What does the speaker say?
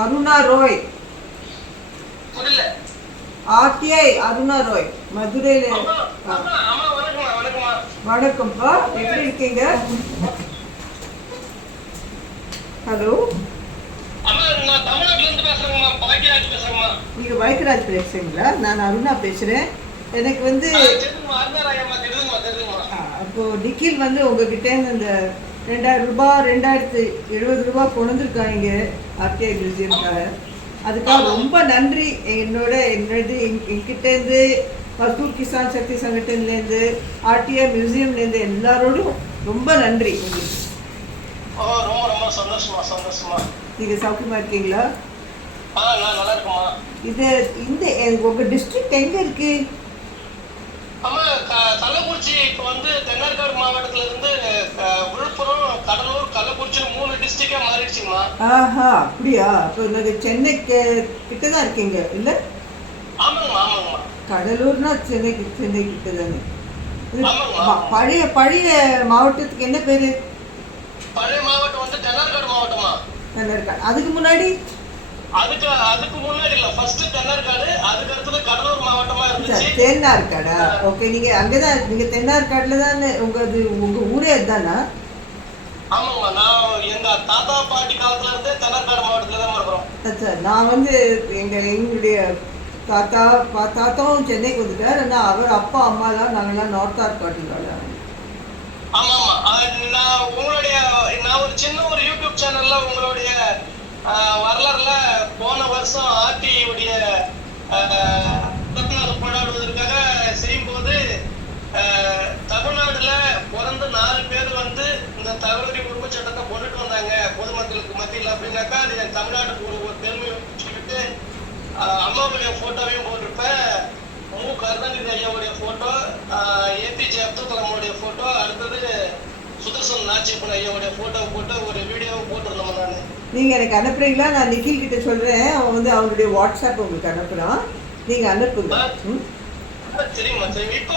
Aruna Roy. RTI Aruna Roy. மதுரையில் வணக்கம்ப்பா எப்படி இருக்கீங்க? ஹலோ? நீங்கள் வைக்கராஜ் பேசுகிறீங்களா நான் அருணா பேசுகிறேன் எனக்கு வந்து அப்போ நிக்கில் வந்து உங்ககிட்ட இந்த ரெண்டாயிரம் ரூபாய் ரெண்டாயிரத்து எழுபது ரூபாய் கொண்டு வந்திருக்காங்க ஆர்டிஐ மியூசியம்காக அதுக்காக ரொம்ப நன்றி. என்னோட என்னோட என்- என்கிட்டேருந்து மசூர் கிசான் சக்தி சங்கடன்லேருந்து ஆர்டிஐ மியூசியம்லேருந்து எல்லாரோடும் ரொம்ப நன்றி நீங்கள் சௌக்கியமாக இருக்கீங்களா? இது இந்த உங்கள் டிஸ்ட்ரிக்ட் எங்கே இருக்குது கள்ளக்குறிச்சி இப்போ வந்து தென்னார்காடு மாவட்டத்துல இருந்து விழுப்புரம் கடலூர் கள்ளக்குறிச்சி மூணு டிஸ்ட்ரிக்டா மாறிடுச்சுங்கம்மா. ஆஹா அப்படியா? அப்போ நீங்கள் சென்னைக்கு கிட்ட தான் இருக்கீங்க இல்லை? ஆமாங்கம்மா ஆமாங்கம்மா. கடலூர்னா சென்னைக்கு சென்னை கிட்ட தானே பழைய பழைய மாவட்டத்துக்கு என்ன பேரு? பழைய மாவட்டம் வந்து தென்னார்காடு மாவட்டமா இருக்கா அதுக்கு முன்னாடி? அதுக்கு அதுக்கு முன்னாடி இல்ல ஃபர்ஸ்ட் தென்னார்காடு அதுக்கு அடுத்தது தென்னார்காடா ஓகே நீங்க அங்கதான் நீங்க தென்னார்காடுல தானே உங்க இது உங்க ஊரே அதுதானா? ஆமாங்கம்மா நான் எங்க தாத்தா பாட்டி காலத்துல இருந்தே தென்னார்காடு மாவட்டத்துல தான் இருக்கிறோம். நான் வந்து எங்க எங்களுடைய தாத்தா பா- தாத்தாவும் சென்னைக்கு வந்துட்டார். அவர் அப்பா அம்மாலாம் நாங்கெல்லாம் நார்த் ஆர்காட்டில் ஆமா ஆமா அஹ் நான் உங்களுடைய நான் ஒரு சின்ன ஒரு யூடியூப் சேனல்ல உங்களுடைய வரலாறுல போன வருஷம் ஆர்டி பொதுமக்களுக்கு மத்தியில் அப்படின்னாக்கா அது என் தமிழ்நாட்டுக்கு ஒரு ஒரு பெருமை சொல்லிட்டு அம்மாவுடைய போட்டோவையும் போட்டிருப்பேன். மு கருணாநிதி ஐயாவுடைய போட்டோ ஏபிஜே அப்துல் கலாமுடைய போட்டோ அடுத்தது சுதர்சன் நாச்சிப்பன் ஐயாவுடைய போட்டோ போட்டு ஒரு வீடியோவை போட்டிருந்தோம் நான். நீங்கள் எனக்கு அனுப்புறீங்களா? நான் நிக்கில் கிட்ட சொல்கிறேன் அவன் வந்து அவனுடைய வாட்ஸ்அப் உங்களுக்கு அனுப்புகிறான் நீங்கள் அனுப்புங்க. சரிங்கம்மா. சரி இப்போ